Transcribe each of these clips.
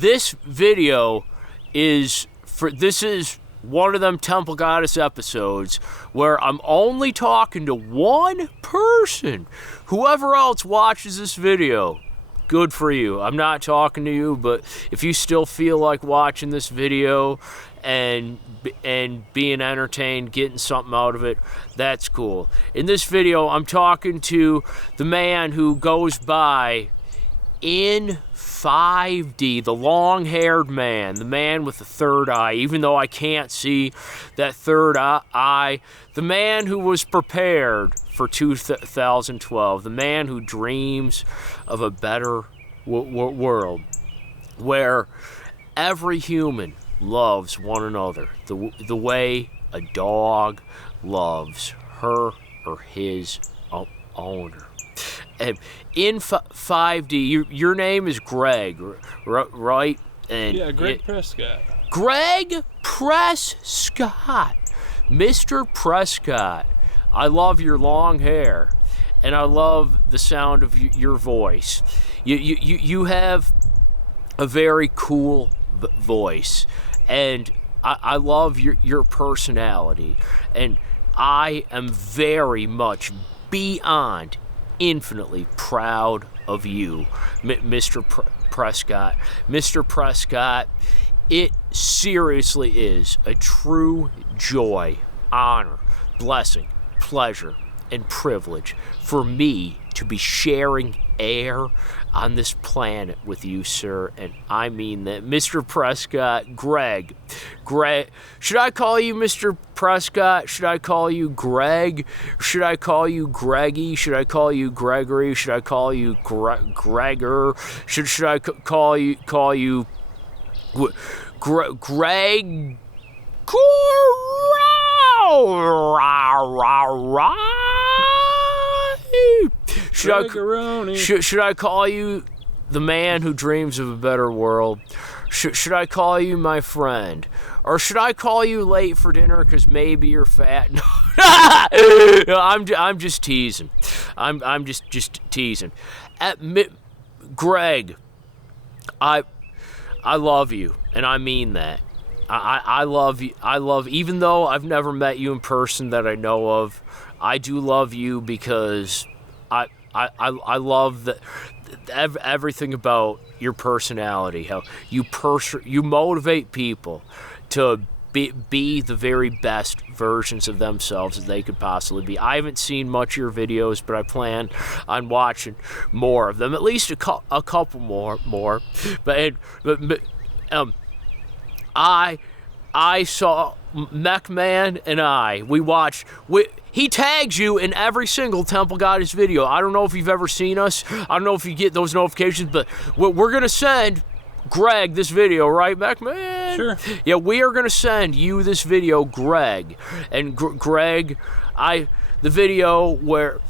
this video is one of them Temple Goddess episodes where I'm only talking to one person. Whoever else watches this video, good for you. I'm not talking to you, but if you still feel like watching this video and being entertained, getting something out of it, that's cool. In this video, I'm talking to the man who goes by IN5D, the long-haired man, the man with the third eye, even though I can't see that third eye, the man who was prepared for 2012, the man who dreams of a better world where every human loves one another the way a dog loves her or his owner. And IN5D, your name is Gregg, right? And yeah, Gregg Prescott. Gregg Prescott. Mr. Prescott. I love your long hair, and I love the sound of your voice. You have a very cool voice, and I love your personality, and I am very much beyond infinitely proud of you, Mr. Prescott. Mr. Prescott, it seriously is a true joy, honor, blessing, pleasure, and privilege for me to be sharing air on this planet with you, sir, and I mean that. Mr. Prescott, Gregg, should I call you Mr. Prescott? Should I call you Gregg? Should I call you Greggy? Should I call you Gregory? Should I call you Gregor? Should I call you Gregg? Should I call you the man who dreams of a better world? Should I call you my friend? Or should I call you late for dinner because maybe you're fat? No, I'm just teasing. I'm just teasing. Gregg, I love you, and I mean that. I love you. Even though I've never met you in person that I know of, I do love you because I love that everything about your personality, how you motivate people to be the very best versions of themselves that they could possibly be. I haven't seen much of your videos, but I plan on watching more of them, at least a couple more. But I saw MechMan and we watched. He tags you in every single Temple Goddess video. I don't know if you've ever seen us. I don't know if you get those notifications, but we're going to send Gregg this video, right, MechMan? Sure. Yeah, we are going to send you this video, Gregg. And Gregg, the video where...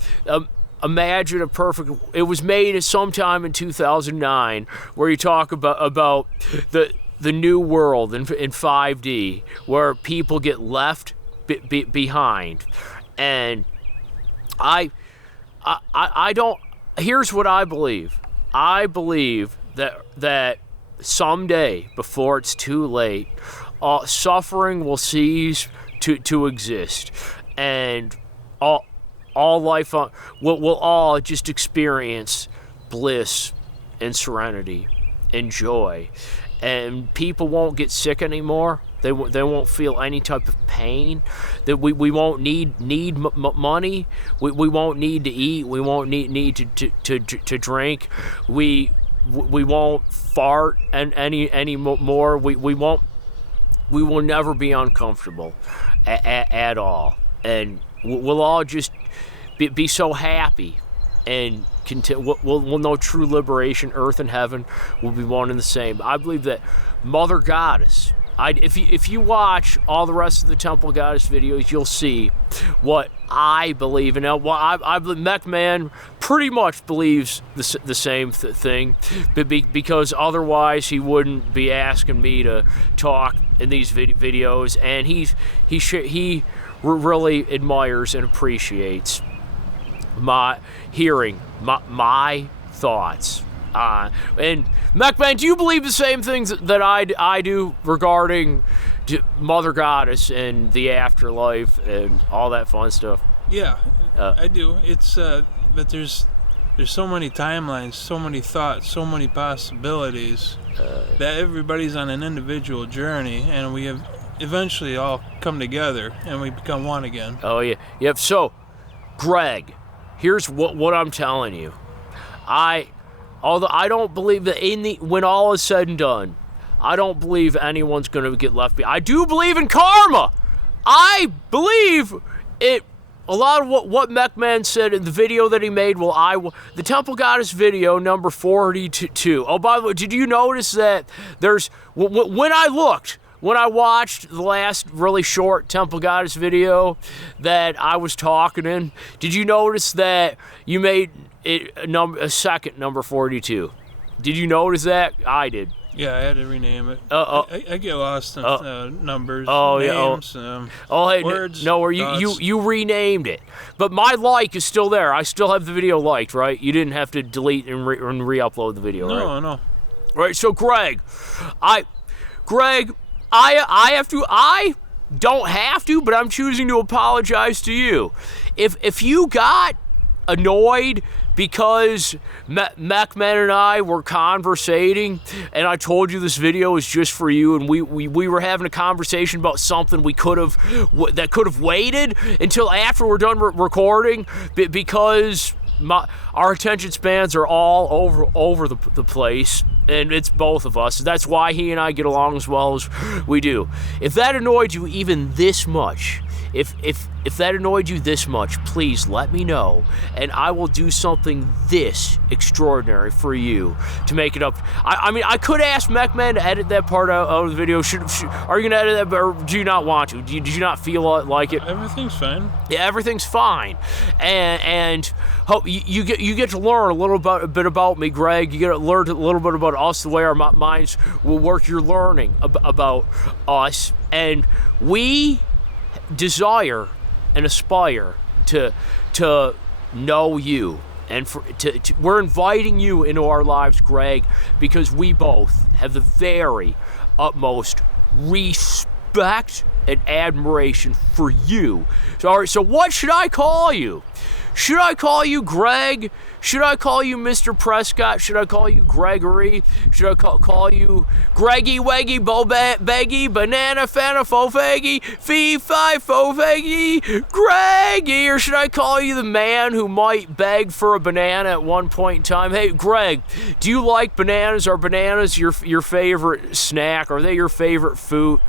imagine a perfect... It was made sometime in 2009 where you talk about the new world in 5D where people get left behind. And I don't... Here's what I believe. I believe that someday, before it's too late, suffering will cease to exist. And all life we'll all just experience bliss and serenity and joy. And people won't get sick anymore. They won't feel any type of pain. That we won't need money. We won't need to eat. We won't need to drink. We won't fart any more. We will never be uncomfortable at all. And we'll all just be so happy and we'll know true liberation. Earth and heaven will be one and the same. I believe that Mother Goddess, if you watch all the rest of the Temple Goddess videos, you'll see what I believe. And I believe MechMan pretty much believes the same thing, because otherwise he wouldn't be asking me to talk in these videos. And he really admires and appreciates my thoughts And McMahon, do you believe the same things that I do regarding Mother Goddess and the afterlife and all that fun stuff? Yeah, I do. It's but there's so many timelines, so many thoughts, so many possibilities that everybody's on an individual journey, and we have eventually all come together and we become one again. Oh yeah, yep. So, Gregg, here's what I'm telling you. Although I don't believe that when all is said and done, I don't believe anyone's going to get left behind. I do believe in karma. I believe it. A lot of what McMahon said in the video that he made, the Temple Goddess video number 42. Oh, by the way, did you notice that when I watched the last really short Temple Goddess video that I was talking in, did you notice that you made it a second number 42? Did you notice that? I did. Yeah, I had to rename it. I get lost in numbers, names, hey, words. No, you renamed it, but my like is still there. I still have the video liked, right? You didn't have to delete and re-upload the video, right? No. Right. So, Gregg, I don't have to, but I'm choosing to apologize to you. If you got annoyed because McMahon and I were conversating, and I told you this video is just for you, and we were having a conversation about something that could have waited until after we're done recording, because our attention spans are all over the place, and it's both of us. That's why he and I get along as well as we do. If that annoyed you even this much, if that annoyed you this much, please let me know, and I will do something this extraordinary for you to make it up. I mean, I could ask McMahon to edit that part out of the video. Are you going to edit that, or do you not want to? Did you not feel like it? Everything's fine. Yeah, everything's fine. And hope you get to learn a bit about me, Gregg. You get to learn a little bit about us, the way our minds will work. You're learning about us, and we desire and aspire to know you, and we're inviting you into our lives, Gregg, because we both have the very utmost respect and admiration for you. So, all right, so what should I call you? Should I call you Gregg? Should I call you Mr. Prescott? Should I call you Gregory? Should I call you Greggy Weggy Bo Beggy Banana Fana Fo Faggy Fee Fi Fo Faggy Greggy? Or should I call you the man who might beg for a banana at one point in time? Hey, Gregg, do you like bananas? Are bananas your favorite snack? Are they your favorite fruit?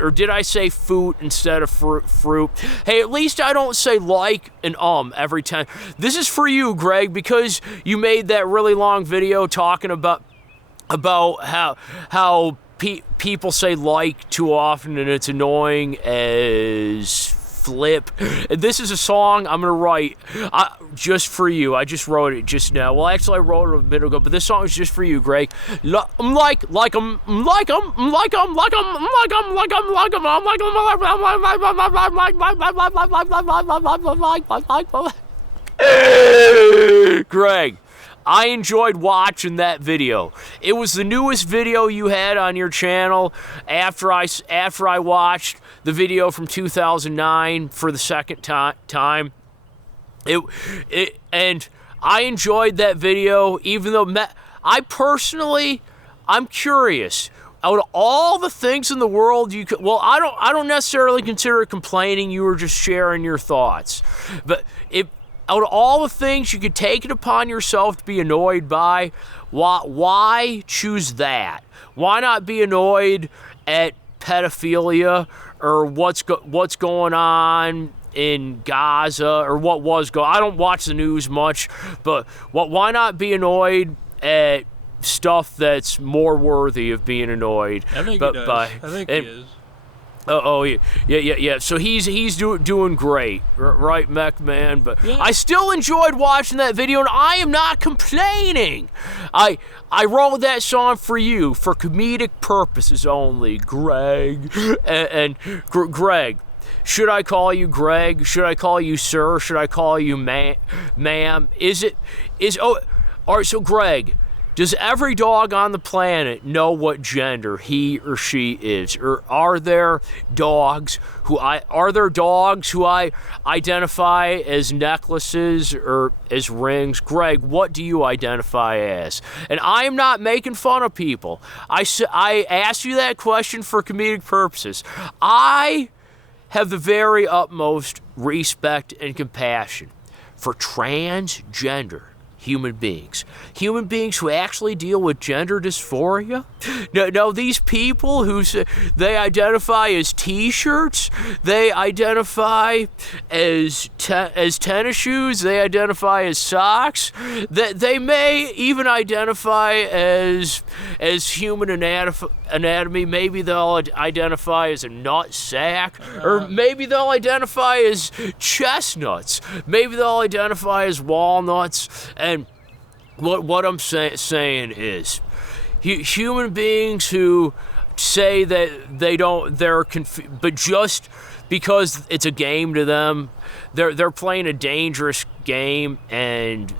Or did I say food instead of fruit? Hey, at least I don't say like and every time. This is for you, Gregg, because you made that really long video talking about how people say like too often and it's annoying as flip. And this is a song I'm gonna write just for you. I just wrote it just now. Well, actually, I wrote it a bit ago, but this song is just for you, Gregg. Gregg, I enjoyed watching that video. It was the newest video you had on your channel after I watched the video from 2009 for the second time. And I enjoyed that video, even though I'm curious. Out of all the things in the world you could, well, I don't necessarily consider it complaining. You were just sharing your thoughts, but out of all the things you could take it upon yourself to be annoyed by, why choose that? Why not be annoyed at pedophilia or what's going on in Gaza or what was going? I don't watch the news much, but why not be annoyed at stuff that's more worthy of being annoyed? I think he does. I think he is. Oh yeah. So he's doing great, right, McMahon? But yeah. I still enjoyed watching that video, and I am not complaining. I wrote that song for you for comedic purposes only, Gregg. And Gregg, should I call you Gregg? Should I call you sir? Should I call you ma'am? All right, so Greg, does every dog on the planet know what gender he or she is? Or are there dogs who I identify as necklaces or as rings? Greg, what do you identify as? And I am not making fun of people. I asked you that question for comedic purposes. I have the very utmost respect and compassion for transgender human beings who actually deal with gender dysphoria. No, these people who say they identify as T-shirts, they identify as tennis shoes, they identify as socks, they may even identify as human anatomy. Maybe they'll identify as a nut sack, or maybe they'll identify as chestnuts. Maybe they'll identify as walnuts. And what I'm saying is, human beings who say that they're confused, but just because it's a game to them, they're playing a dangerous game, and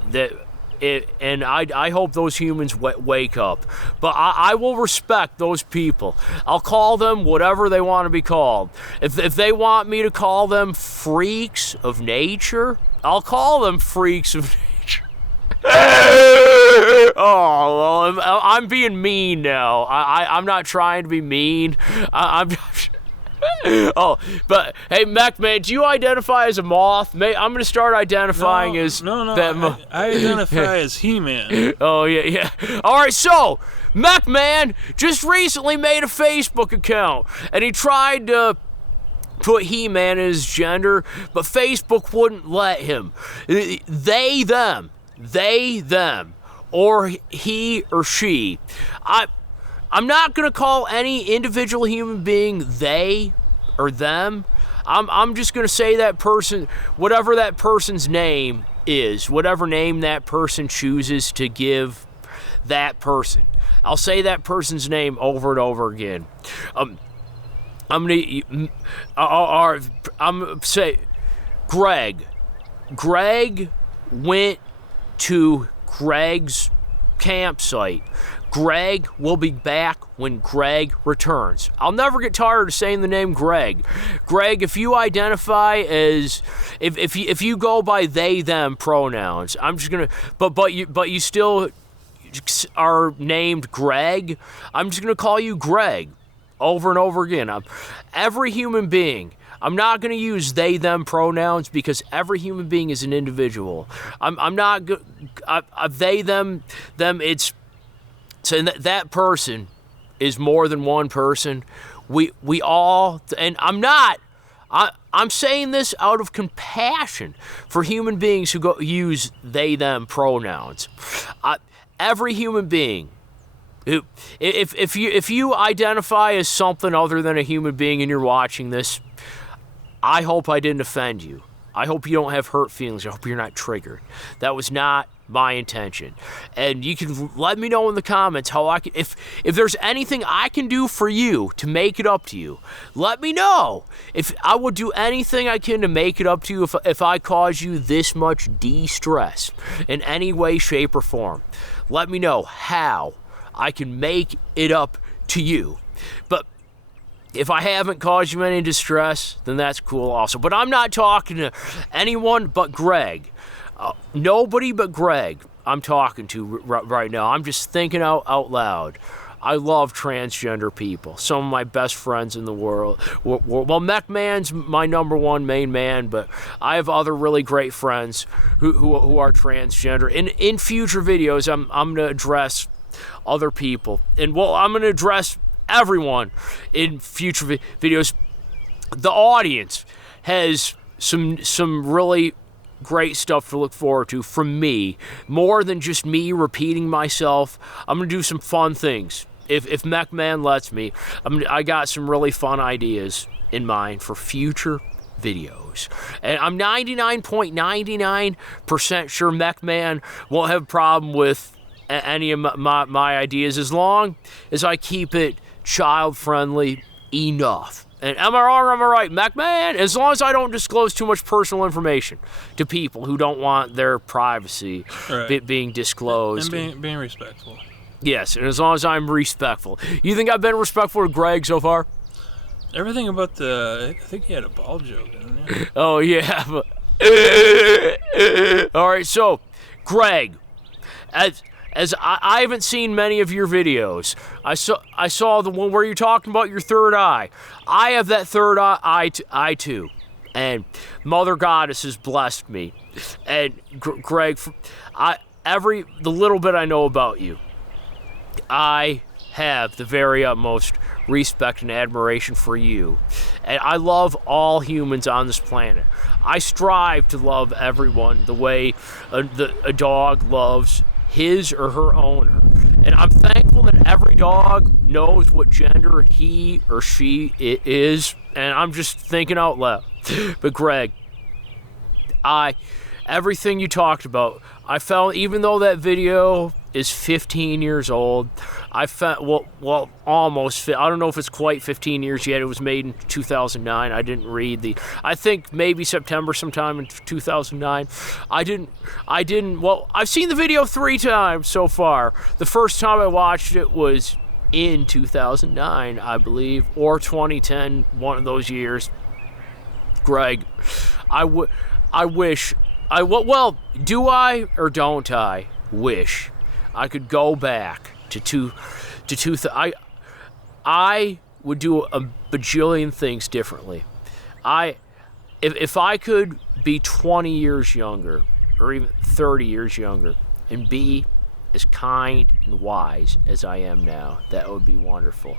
I hope those humans wake up. But I will respect those people. I'll call them whatever they want to be called. If they want me to call them freaks of nature, I'll call them freaks of nature. Oh, well, I'm being mean now. I'm not trying to be mean. Oh, but hey, Mech Man, do you identify as a moth? I'm going to start identifying as that. I identify as He-Man. Oh yeah. All right, so Mech Man just recently made a Facebook account, and he tried to put He-Man as gender, but Facebook wouldn't let him. They, them, or he or she. I'm not going to call any individual human being they or them. I'm just going to say that person, whatever that person's name is, whatever name that person chooses to give that person. I'll say that person's name over and over again. I'm going to say Gregg. Gregg went to Gregg's campsite. Gregg will be back when Gregg returns. I'll never get tired of saying the name Gregg. Gregg, if you identify as, if you go by they them pronouns, I'm just gonna, but you still are named Gregg, I'm just gonna call you Gregg over and over again. Every human being. I'm not going to use they, them pronouns because every human being is an individual. I'm not they, them, it's saying that person is more than one person. We all, and I'm saying this out of compassion for human beings who use they, them pronouns. Every human being, if you identify as something other than a human being and you're watching this, I hope I didn't offend you. I hope you don't have hurt feelings. I hope you're not triggered. That was not my intention. And you can let me know in the comments how I can, if there's anything I can do for you to make it up to you, let me know. If I will do anything I can to make it up to you if I cause you this much distress in any way, shape, or form. Let me know how I can make it up to you. But if I haven't caused you any distress, then that's cool also. But I'm not talking to anyone but Gregg. Nobody but Gregg I'm talking to right now. I'm just thinking out loud. I love transgender people. Some of my best friends in the world. Well, Mech Man's my number one main man, but I have other really great friends who are transgender. In future videos, I'm going to address other people. And, well, I'm going to address everyone in future videos. The audience has some really great stuff to look forward to from me. More than just me repeating myself. I'm going to do some fun things. If Mech Man lets me, I got some really fun ideas in mind for future videos. And I'm 99.99% sure Mech Man won't have a problem with any of my ideas as long as I keep it child-friendly enough. And am I wrong or am I right, McMahon? As long as I don't disclose too much personal information to people who don't want their privacy being disclosed. And being respectful. Yes, and as long as I'm respectful. You think I've been respectful to Gregg so far? Everything about I think he had a ball joke, didn't he? Oh, yeah. All right, so, Gregg, as I haven't seen many of your videos. I saw the one where you're talking about your third eye. I have that third eye too. And Mother Goddess has blessed me. And Gregg, the little bit I know about you, I have the very utmost respect and admiration for you. And I love all humans on this planet. I strive to love everyone the way a dog loves his or her owner. And I'm thankful that every dog knows what gender he or she is. And I'm just thinking out loud. But Gregg, everything you talked about, I felt, even though that video is 15 years old, I felt, well, almost, I don't know if it's quite 15 years yet. It was made in 2009. I didn't read I think maybe September sometime in 2009. Well, I've seen the video 3 times so far. The first time I watched it was in 2009, I believe, or 2010, one of those years. Gregg, do I or don't I wish I could go back to I would do a bajillion things differently. If I could be 20 years younger or even 30 years younger and be as kind and wise as I am now, that would be wonderful.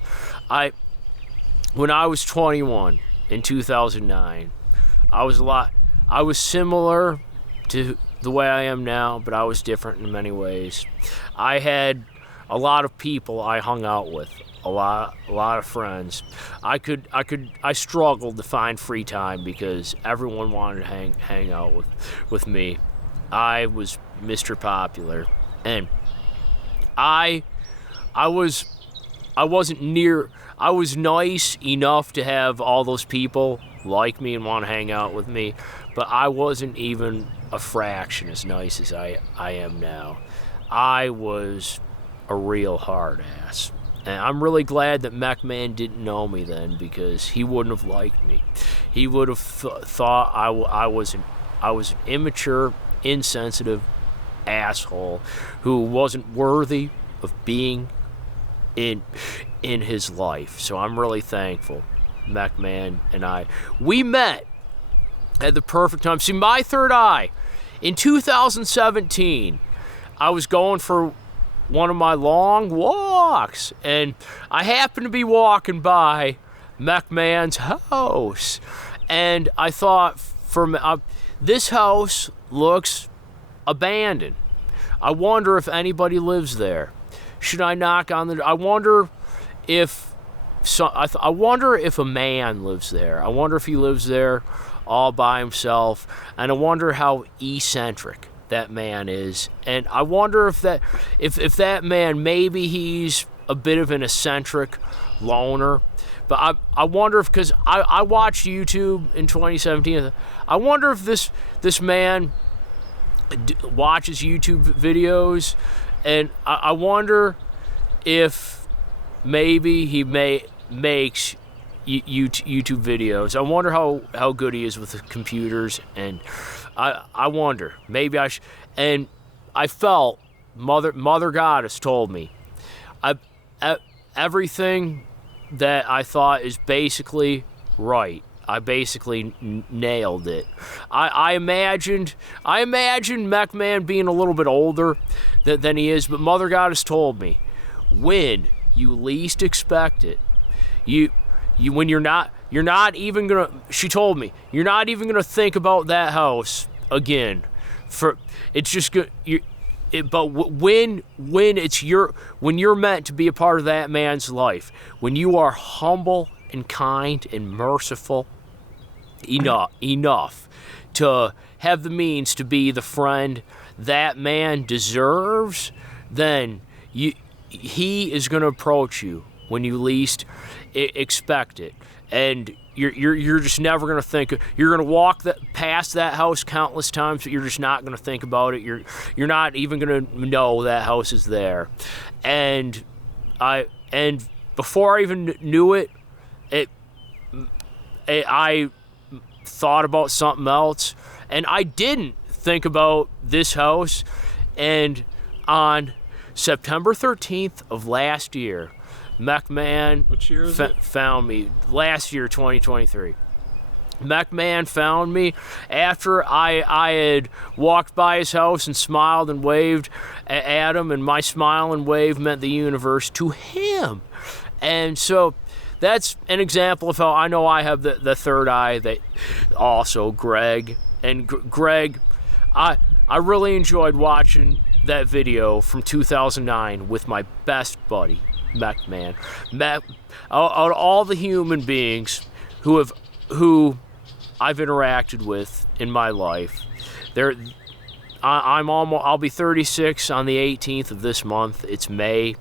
When I was 21 in 2009, I was similar to the way I am now, but I was different in many ways. I had a lot of people I hung out with, a lot of friends. I struggled to find free time because everyone wanted to hang out with me. I was Mr. Popular, and I was nice enough to have all those people like me and want to hang out with me, but I wasn't even a fraction as nice as I am now. I was a real hard ass. And I'm really glad that McMahon didn't know me then, because he wouldn't have liked me. He would have thought I was an immature, insensitive asshole who wasn't worthy of being in his life. So I'm really thankful McMahon and we met at the perfect time. See, my third eye, in 2017, I was going for one of my long walks, and I happened to be walking by McMahon's house, and I thought, this house looks abandoned. I wonder if anybody lives there. Should I knock on the? I wonder if a man lives there. I wonder if he lives there all by himself, and I wonder how eccentric that man is. And I wonder if that man, maybe he's a bit of an eccentric loner. But I wonder if, because I watched YouTube in 2017, I wonder if this man watches YouTube videos, and I wonder if maybe he makes YouTube videos. I wonder how good he is with the computers, and I wonder, maybe I should. And I felt Mother Goddess told me everything that I thought is basically right. I basically nailed it. I imagined McMahon being a little bit older than he is, but Mother Goddess told me, when you least expect it, when you're not even gonna. She told me, you're not even gonna think about that house again. It's just good. But when you're meant to be a part of that man's life, when you are humble and kind and merciful enough to have the means to be the friend that man deserves, then he is going to approach you when you least expect it. and you're just never gonna think. You're gonna walk past that house countless times, but you're just not gonna think about it. You're not even gonna know that house is there. And before I even knew it, I thought about something else, and I didn't think about this house. And on September 13th of last year, McMahon Which year was it? found me. Last year, 2023. McMahon found me after I had walked by his house and smiled and waved at him, and my smile and wave meant the universe to him. And so that's an example of how I know I have the third eye. That also Gregg. And Gregg, I really enjoyed watching that video from 2009 with my best buddy, McMahon. Out of all the human beings who I've interacted with in my life, I'll be 36 on the 18th of this month. It's May.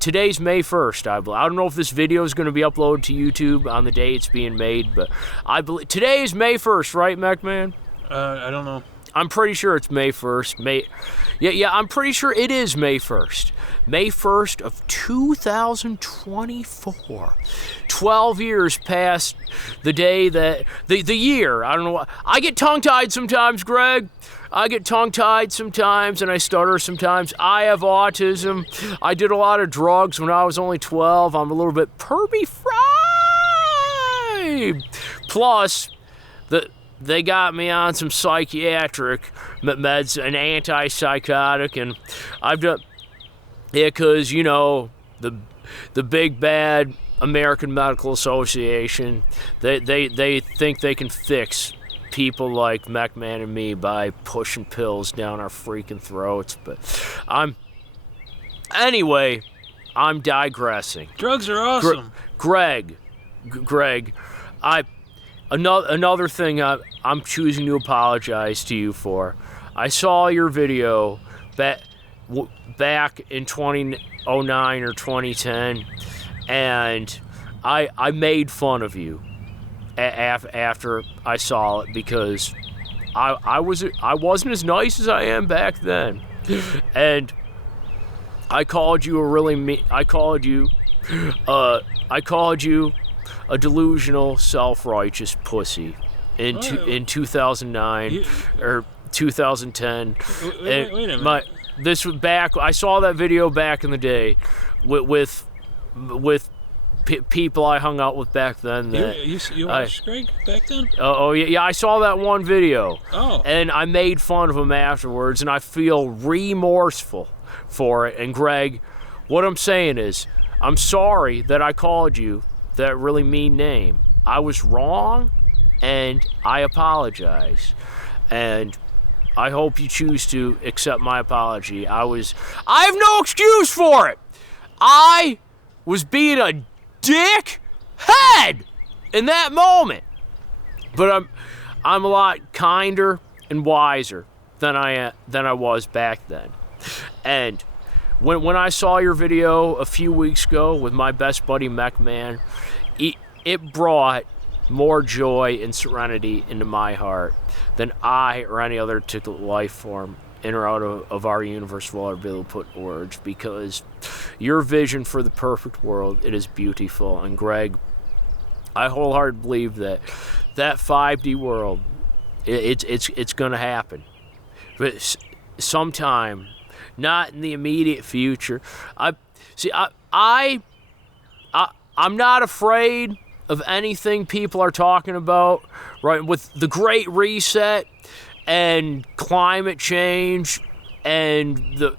Today's May 1st, I believe. I don't know if this video is going to be uploaded to YouTube on the day it's being made, but I believe today is May 1st, right, McMahon? I don't know. I'm pretty sure it's May 1st. Yeah, I'm pretty sure it is May 1st. May 1st of 2024. 12 years past the day that... The year. I don't know why. I get tongue-tied sometimes, Gregg. I get tongue-tied sometimes, and I stutter sometimes. I have autism. I did a lot of drugs when I was only 12. I'm a little bit pervy-fried. Plus, they got me on some psychiatric meds, an antipsychotic, and I've done it because, you know, the big bad American Medical Association, they think they can fix people like McMahon and me by pushing pills down our freaking throats. But I'm digressing. Drugs are awesome. Gregg, Another thing I'm choosing to apologize to you for. I saw your video back in 2009 or 2010, and I made fun of you after I saw it because I wasn't as nice as I am back then, and I called you a delusional, self-righteous pussy in 2009 or 2010. Wait a minute. This was back. I saw that video back in the day with people I hung out with back then. You watched Gregg back then? Oh yeah, I saw that one video. Oh. And I made fun of him afterwards, and I feel remorseful for it. And Gregg, what I'm saying is, I'm sorry that I called you that really mean name. I was wrong, and I apologize. And I hope you choose to accept my apology. I have no excuse for it. I was being a dick head in that moment. But I'm a lot kinder and wiser than I was back then. And when I saw your video a few weeks ago with my best buddy McMahon, it brought more joy and serenity into my heart than I or any other particular life form in or out of our universe will ever be able to put words, because your vision for the perfect world, it is beautiful. And Gregg, I wholeheartedly believe that 5D world, it's going to happen. But sometime, not in the immediate future. I'm not afraid of anything people are talking about, right? With the Great Reset and climate change and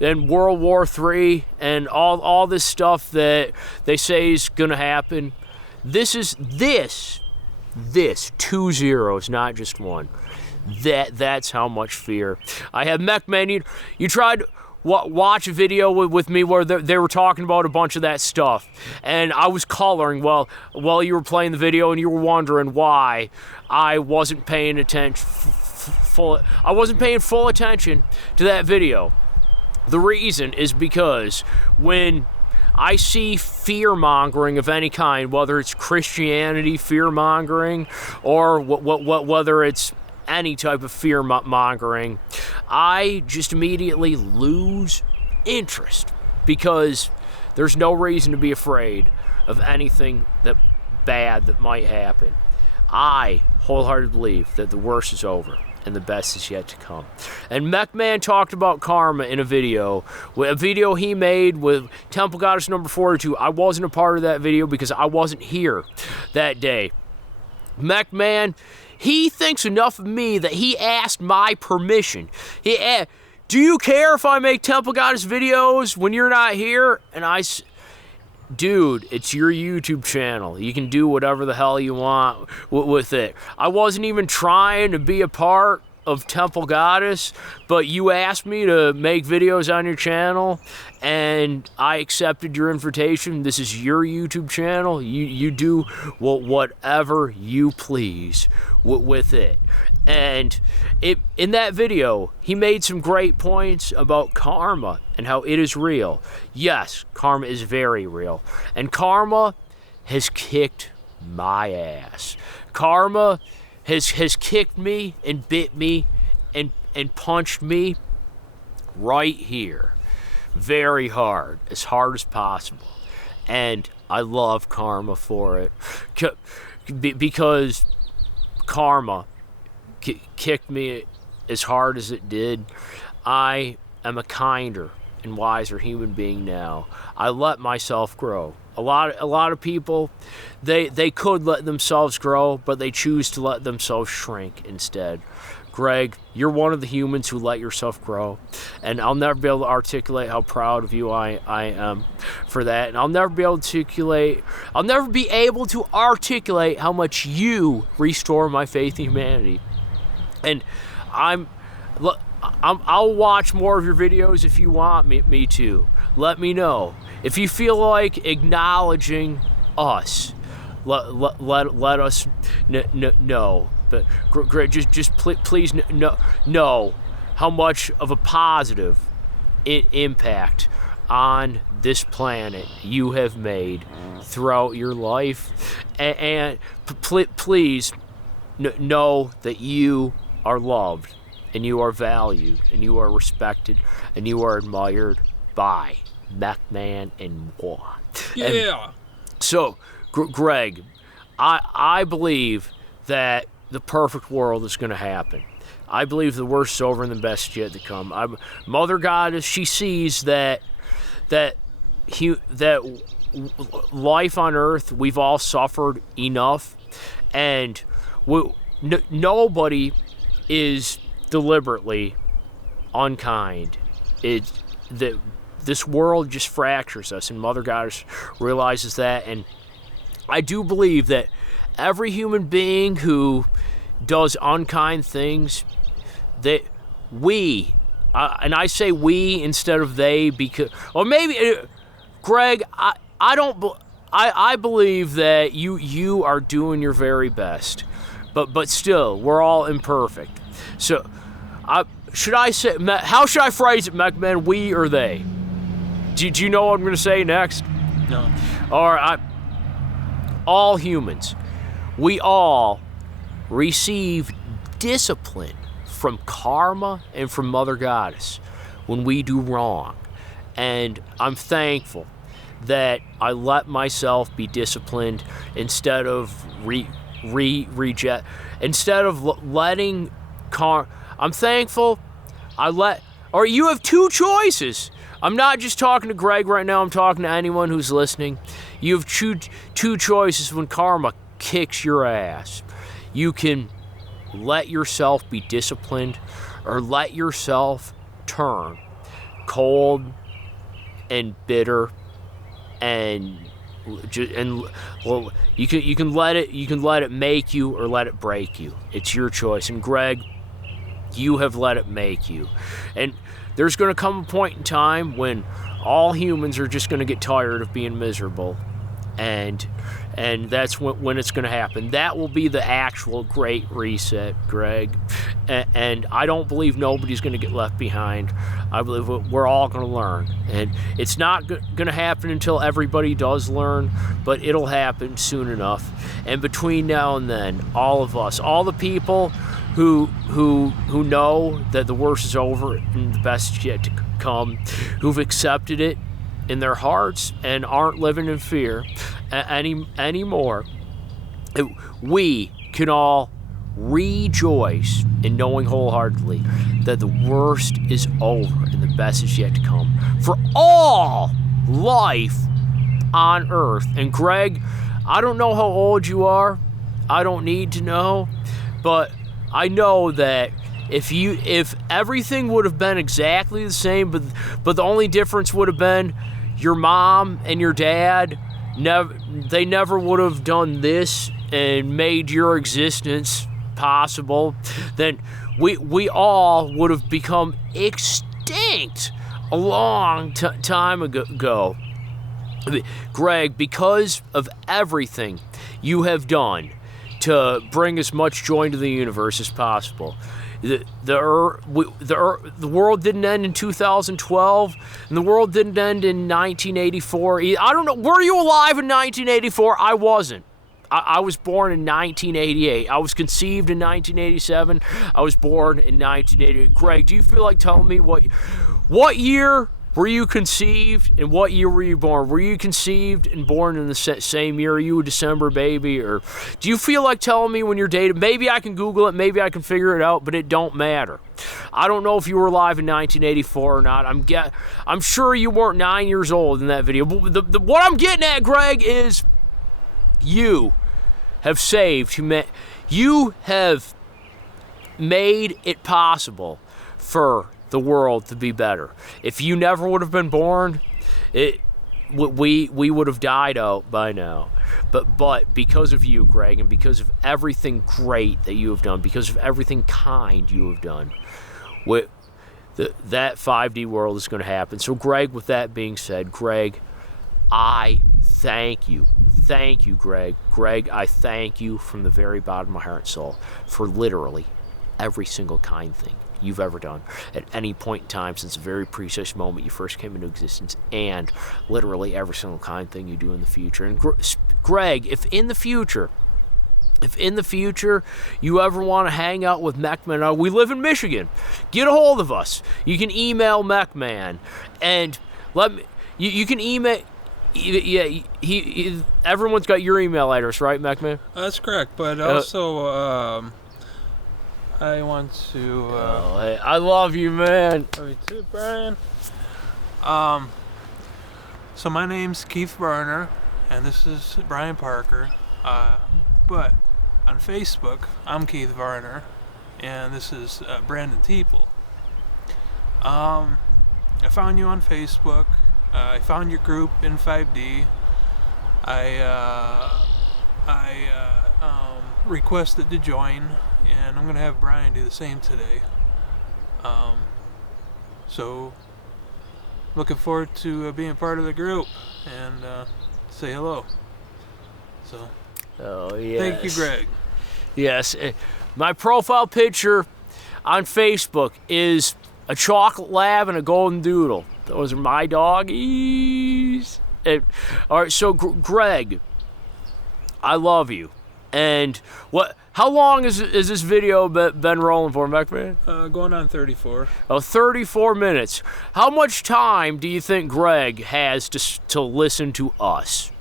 World War III and all this stuff that they say is gonna happen. This 2 zeros, not just one. That's how much fear I have. McMahon, you tried to watch a video with me where they were talking about a bunch of that stuff, and I was coloring while you were playing the video, and you were wondering why I wasn't paying attention. I wasn't paying full attention to that video. The reason is because when I see fear-mongering of any kind, whether it's Christianity fear-mongering or whether it's any type of fear-mongering, I just immediately lose interest because there's no reason to be afraid of anything bad that might happen. I wholeheartedly believe that the worst is over and the best is yet to come. And MechMan talked about karma in a video he made with Temple Goddess number 42. I wasn't a part of that video because I wasn't here that day. MechMan, he thinks enough of me that he asked my permission. He asked, do you care if I make Temple Goddess videos when you're not here? And I said, dude, it's your YouTube channel. You can do whatever the hell you want with it. I wasn't even trying to be a part of Temple Goddess, but you asked me to make videos on your channel, and I accepted your invitation. This is your YouTube channel. You do whatever you please with it. And in that video, he made some great points about karma and how it is real. Yes, karma is very real. And karma has kicked my ass. Karma has kicked me and bit me and punched me right here. Very hard as possible. And I love karma for it. Because karma kicked me as hard as it did, I am a kinder and wiser human being now. I let myself grow. A lot of people, they could let themselves grow, but they choose to let themselves shrink instead. Gregg, you're one of the humans who let yourself grow, and I'll never be able to articulate how proud of you I am for that, and I'll never be able to articulate how much you restore my faith in humanity. And I'll watch more of your videos if you want me to. Let me know. If you feel like acknowledging us, let us know. But Gregg, just please know how much of a positive impact on this planet you have made throughout your life. And please know that you are loved, and you are valued, and you are respected, and you are admired by MechMan and moi. Yeah. And so, Gregg, I believe that the perfect world is going to happen. I believe the worst is over and the best is yet to come. Mother Goddess, she sees that life on Earth, we've all suffered enough, and nobody is deliberately unkind. This world just fractures us, and Mother Goddess realizes that. And I do believe that every human being who does unkind things, that we, and I say we instead of they, because, or maybe, Gregg, I believe that you are doing your very best, but still, we're all imperfect. So, how should I phrase it, MechMan? We or they? Do you know what I'm going to say next? No. Or all humans, we all receive discipline from karma and from Mother Goddess when we do wrong. And I'm thankful that I let myself be disciplined instead of reject. Instead of letting I'm thankful you have two choices. I'm not just talking to Gregg right now, I'm talking to anyone who's listening. You have two choices when karma kicks your ass. You can let yourself be disciplined, or let yourself turn cold and bitter, and you can let it make you or let it break you. It's your choice. And Gregg, you have let it make you. And there's going to come a point in time when all humans are just going to get tired of being miserable. And that's when it's going to happen. That will be the actual great reset, Gregg. and I don't believe nobody's going to get left behind. I believe we're all going to learn, and it's not going to happen until everybody does learn, but it'll happen soon enough. And between now and then, all of us, all the people who know that the worst is over and the best is yet to come, who've accepted it in their hearts and aren't living in fear anymore, we can all rejoice in knowing wholeheartedly that the worst is over and the best is yet to come for all life on earth. And Gregg, I don't know how old you are. I don't need to know, but I know that if everything would have been exactly the same, but the only difference would have been your mom and your dad they never would have done this and made your existence possible, then we all would have become extinct a long time ago. Gregg, because of everything you have done to bring as much joy to the universe as possible, the world didn't end in 2012, and the world didn't end in 1984. I don't know. Were you alive in 1984? I wasn't. I was born in 1988. I was conceived in 1987. I was born in 1988. Gregg, do you feel like telling me what year were you conceived and what year were you born? Were you conceived and born in the same year? Are you a December baby? Or do you feel like telling me when you're dated? Maybe I can Google it. Maybe I can figure it out, but it don't matter. I don't know if you were alive in 1984 or not. I'm sure you weren't 9 years old in that video. But what I'm getting at, Gregg, is you have saved humanity. You have made it possible for the world to be better. If you never would have been born, we would have died out by now. But because of you, Gregg, and because of everything great that you have done, because of everything kind you have done, that 5D world is going to happen. So, Gregg, with that being said, Gregg, I thank you. Thank you, Gregg. Gregg, I thank you from the very bottom of my heart and soul for literally every single kind thing you've ever done at any point in time since the very precise moment you first came into existence, and literally every single kind thing you do in the future. And Gregg, if in the future you ever want to hang out with MechMan, we live in Michigan, get a hold of us. You can email MechMan, and you can email. Yeah, everyone's got your email address, right, MechMan? That's correct, but also I want to. Hey, I love you, man. Love you too, Brian. So my name's Keith Varner, and this is Brian Parker. But on Facebook, I'm Keith Varner, and this is Brandon Teeple. I found you on Facebook. I found your group, IN5D. I requested to join, and I'm going to have Brian do the same today. So, looking forward to being part of the group, and say hello. So, yes. Thank you, Gregg. Yes. My profile picture on Facebook is a chocolate lab and a golden doodle. Those are my doggies. All right, so Gregg, I love you. And how long is this video been rolling for, MechMan? Going on 34. 34 minutes. How much time do you think Gregg has to listen to us?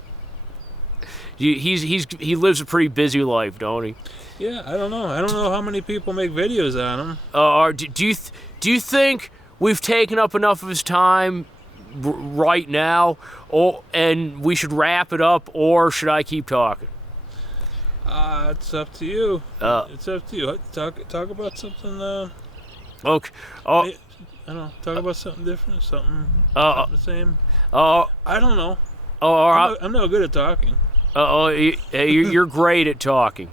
He lives a pretty busy life, don't he? Yeah, I don't know. I don't know how many people make videos on him. Do you think we've taken up enough of his time right now, and we should wrap it up, or should I keep talking? It's up to you. It's up to you. Talk about something. Okay. I don't know. Talk about something different. Something the same. I don't know. I'm not good at talking. You're great at talking.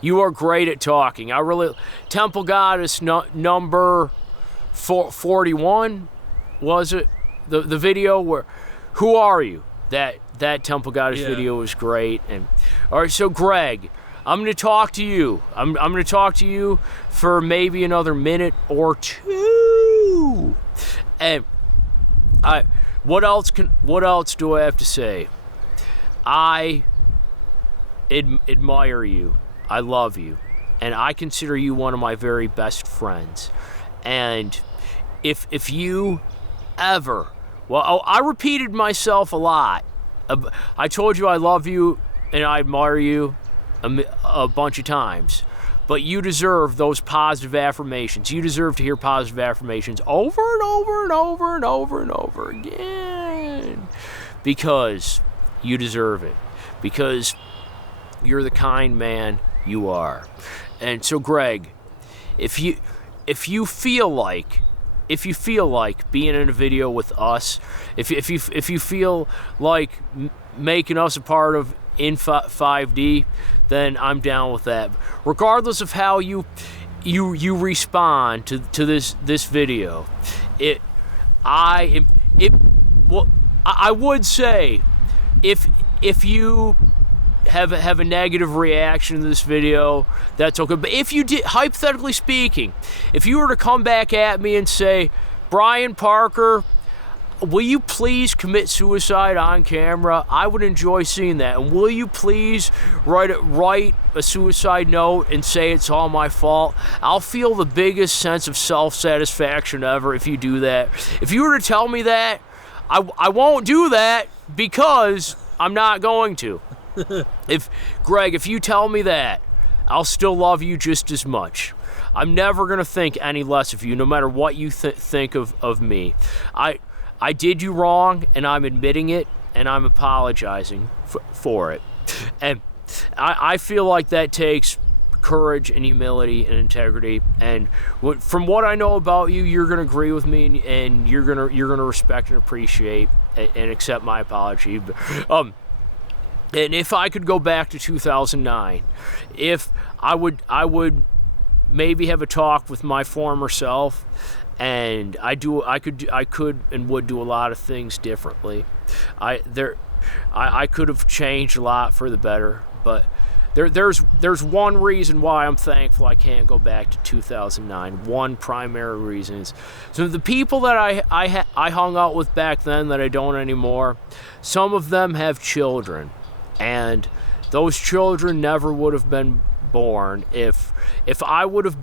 You are great at talking. Temple Goddess number 41, was it? The video where, who are you? That Temple Goddess video was great. And all right, so Gregg, I'm going to talk to you. I'm going to talk to you for maybe another minute or two. And what else do I have to say? I admire you. I love you. And I consider you one of my very best friends. And if you ever, well, I repeated myself a lot. I told you I love you and I admire you a bunch of times. But you deserve those positive affirmations. You deserve to hear positive affirmations over and over and over and over and over again. Because you deserve it. Because you're the kind man you are. And so, Gregg, if you feel like being in a video with us, if you feel like making us a part of IN5D, then I'm down with that. Regardless of how you respond to this video, I would say if you have a negative reaction to this video, that's okay. But if you did, hypothetically speaking, if you were to come back at me and say, Brian Parker, will you please commit suicide on camera? I would enjoy seeing that. And will you please write a suicide note and say it's all my fault? I'll feel the biggest sense of self-satisfaction ever if you do that. If you were to tell me that, I won't do that because I'm not going to. Gregg, if you tell me that, I'll still love you just as much. I'm never going to think any less of you, no matter what you think of me. I did you wrong, and I'm admitting it, and I'm apologizing for it. And I feel like that takes courage and humility and integrity. And from what I know about you, you're going to agree with me, and you're going to respect and appreciate and accept my apology. And if I could go back to 2009, if I would maybe have a talk with my former self, and I could and would do a lot of things differently. I could have changed a lot for the better, but there's one reason why I'm thankful I can't go back to 2009. One primary reason is, so the people that I hung out with back then that I don't anymore, some of them have children. And those children never would have been born if I would have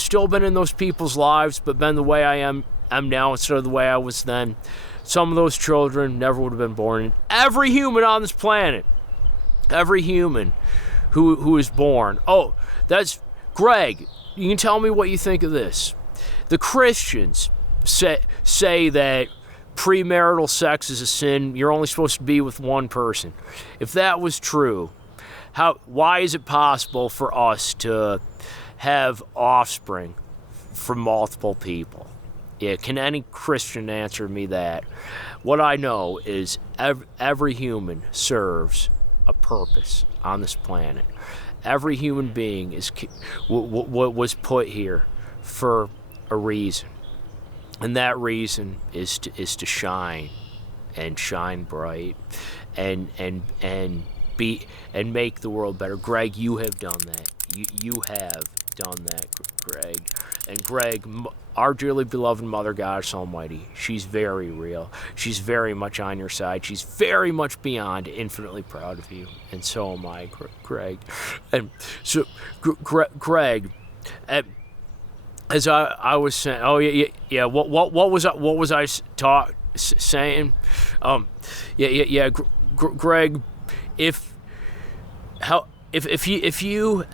still been in those people's lives, but been the way I am now instead of the way I was then. Some of those children never would have been born. And every human on this planet, every human who is born. Oh, that's Gregg. You can tell me what you think of this. The Christians say that premarital sex is a sin. You're only supposed to be with one person. If that was true, why is it possible for us to have offspring from multiple people? Yeah, can any Christian answer me that? What I know is every human serves a purpose on this planet. Every human being was put here for a reason. And that reason is to shine, and shine bright, and make the world better. Gregg, you have done that. You have done that, Gregg. And Gregg, our dearly beloved Mother Goddess Almighty, she's very real. She's very much on your side. She's very much beyond infinitely proud of you, and so am I, Gregg. And so, Gregg. As I was saying, yeah. What was I saying? Gregg, if you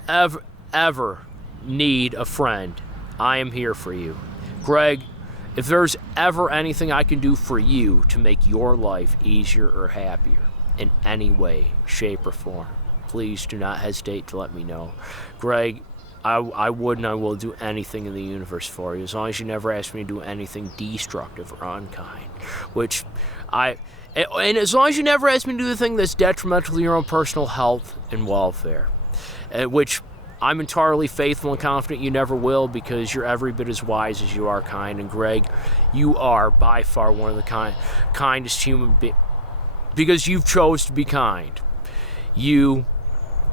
ever need a friend, I am here for you. Gregg, if there's ever anything I can do for you to make your life easier or happier in any way, shape, or form, please do not hesitate to let me know. Gregg, I would and I will do anything in the universe for you, as long as you never ask me to do anything destructive or unkind. And as long as you never ask me to do the thing that's detrimental to your own personal health and welfare, which I'm entirely faithful and confident you never will, because you're every bit as wise as you are kind. And Gregg, you are by far one of the kindest human beings, because you've chose to be kind. You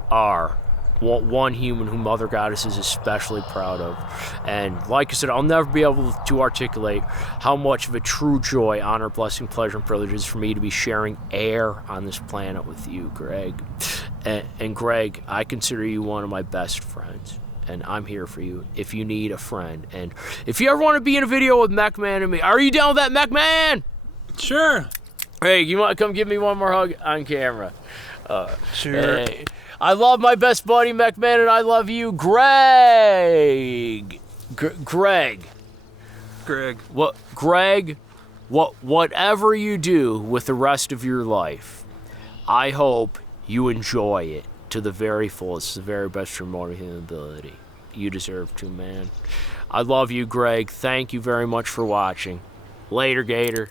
are one human who Mother Goddess is especially proud of. And like I said, I'll never be able to articulate how much of a true joy, honor, blessing, pleasure, and privilege it is for me to be sharing air on this planet with you, Gregg. And Gregg, I consider you one of my best friends. And I'm here for you if you need a friend. And if you ever want to be in a video with Mech Man and me, are you down with that, Mech Man? Sure. Hey, you want to come give me one more hug on camera? Sure. Hey, I love my best buddy, Mech Man, and I love you, Gregg. Gregg. Whatever you do with the rest of your life, I hope you enjoy it to the very fullest, the very best of your mortal human ability. You deserve to, man. I love you, Gregg. Thank you very much for watching. Later, Gator.